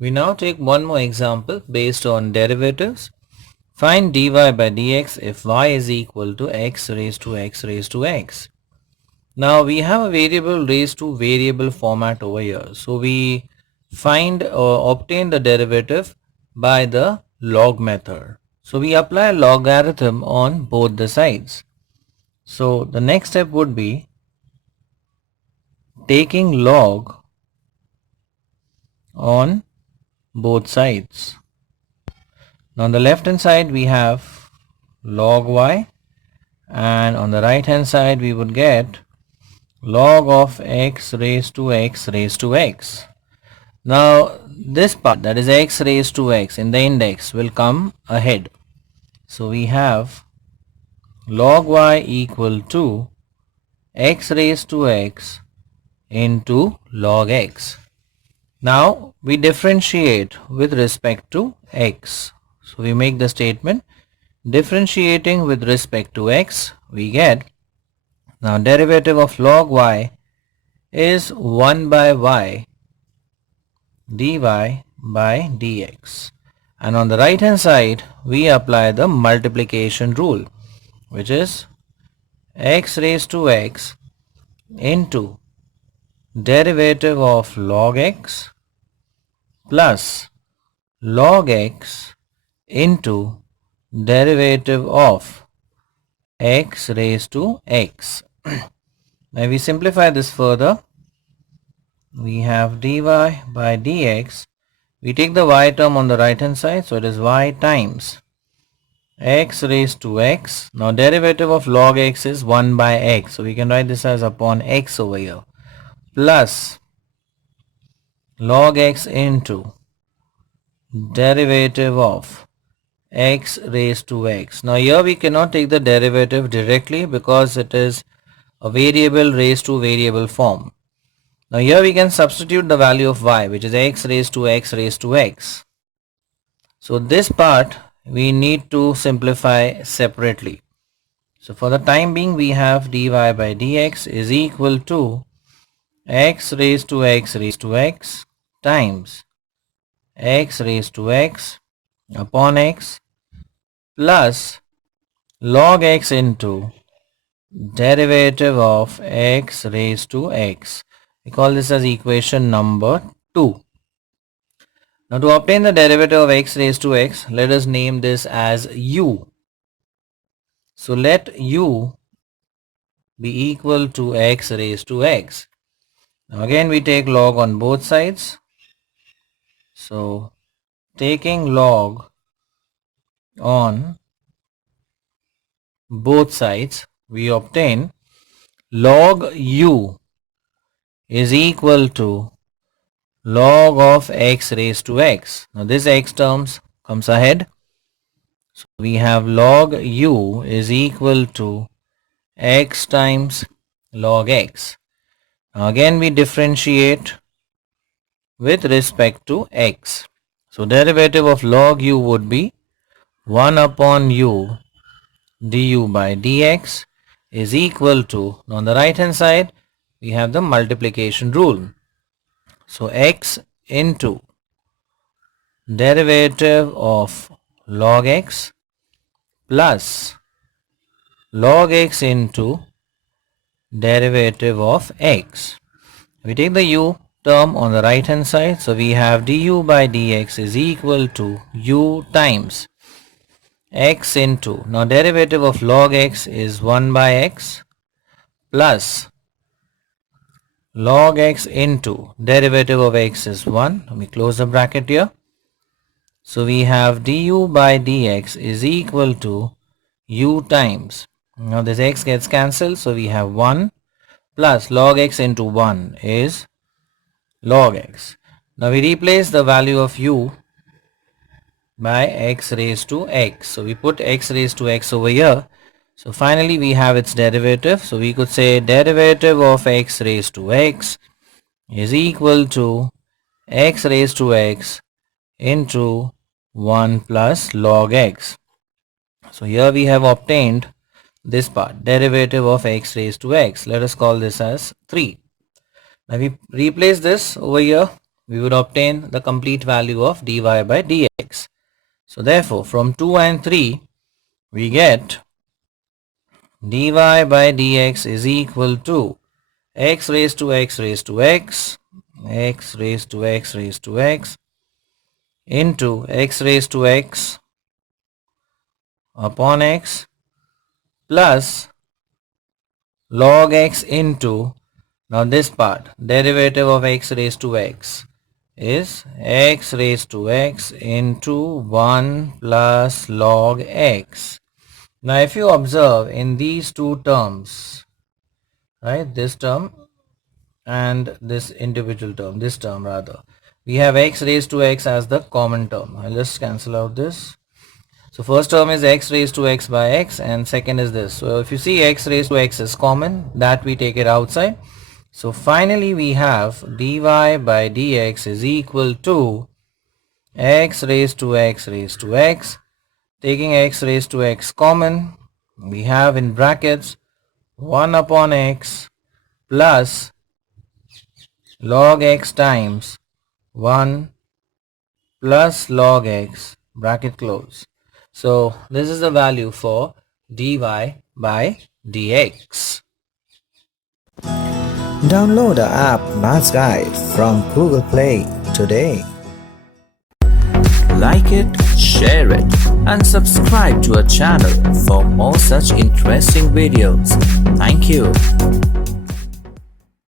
We now take one more example based on derivatives. Find dy by dx if y is equal to x raised to x raised to x. Now we have a variable raised to variable format over here. So we find or obtain the derivative by the log method. So we apply logarithm on both the sides. So the next step would be taking log on both sides. Now on the left hand side we have log y, and on the right hand side we would get log of x raised to x raised to x. Now this part, that is x raised to x in the index, will come ahead. So we have log y equal to x raised to x into log x. Now we differentiate with respect to x. So we make the statement differentiating with respect to x, we get, now derivative of log y is 1 by y dy by dx, and on the right hand side we apply the multiplication rule, which is x raised to x into derivative of log x plus log x into derivative of x raised to x. Now we simplify this further. We have dy by dx. We take the y term on the right hand side, so it is y times x raised to x. Now derivative of log x is 1 by x, so we can write this as upon x over here, plus log x into derivative of x raised to x. Now here we cannot take the derivative directly because it is a variable raised to variable form. Now here we can substitute the value of y, which is x raised to x raised to x. So this part we need to simplify separately. So for the time being we have dy by dx is equal to x raised to x raised to x times x raised to x upon x plus log x into derivative of x raised to x. We call this as equation number 2. Now to obtain the derivative of x raised to x, let us name this as u. So let u be equal to x raised to x. Now again we take log on both sides. So taking log on both sides, we obtain log u is equal to log of x raised to x. Now this x terms comes ahead. So we have log u is equal to x times log x. Now again we differentiate with respect to x. So derivative of log u would be 1 upon u du by dx is equal to, on the right hand side we have the multiplication rule. So x into derivative of log x plus log x into derivative of x. We take the u term on the right hand side, so we have du by dx is equal to u times x into, now derivative of log x is 1 by x plus log x into derivative of x is 1. Let me close the bracket here. So we have du by dx is equal to u times, now this x gets cancelled, so we have 1 plus log x into 1 is log x. Now we replace the value of u by x raised to x. So we put x raised to x over here. So finally we have its derivative. So we could say derivative of x raised to x is equal to x raised to x into 1 plus log x. So here we have obtained this part, derivative of x raised to x. Let us call this as 3. Now we replace this over here we would obtain the complete value of dy by dx. So therefore, from 2 and 3, we get dy by dx is equal to x raised to x raised to x, x raised to x raised to x, into x raised to x upon x plus log x into, now this part, derivative of x raised to x is x raised to x into 1 plus log x. Now if you observe in these two terms, right, this term and this individual term, this term rather, we have x raised to x as the common term. I'll just cancel out this. So first term is x raised to x by x, and second is this. So if you see x raised to x is common, that we take it outside. So finally we have dy by dx is equal to x raised to x raised to x. Taking x raised to x common, we have in brackets 1 upon x plus log x times 1 plus log x, bracket close. So this is the value for dy by dx. Download the app Maths Guide from Google Play today. Like it, share it, and subscribe to our channel for more such interesting videos. Thank you.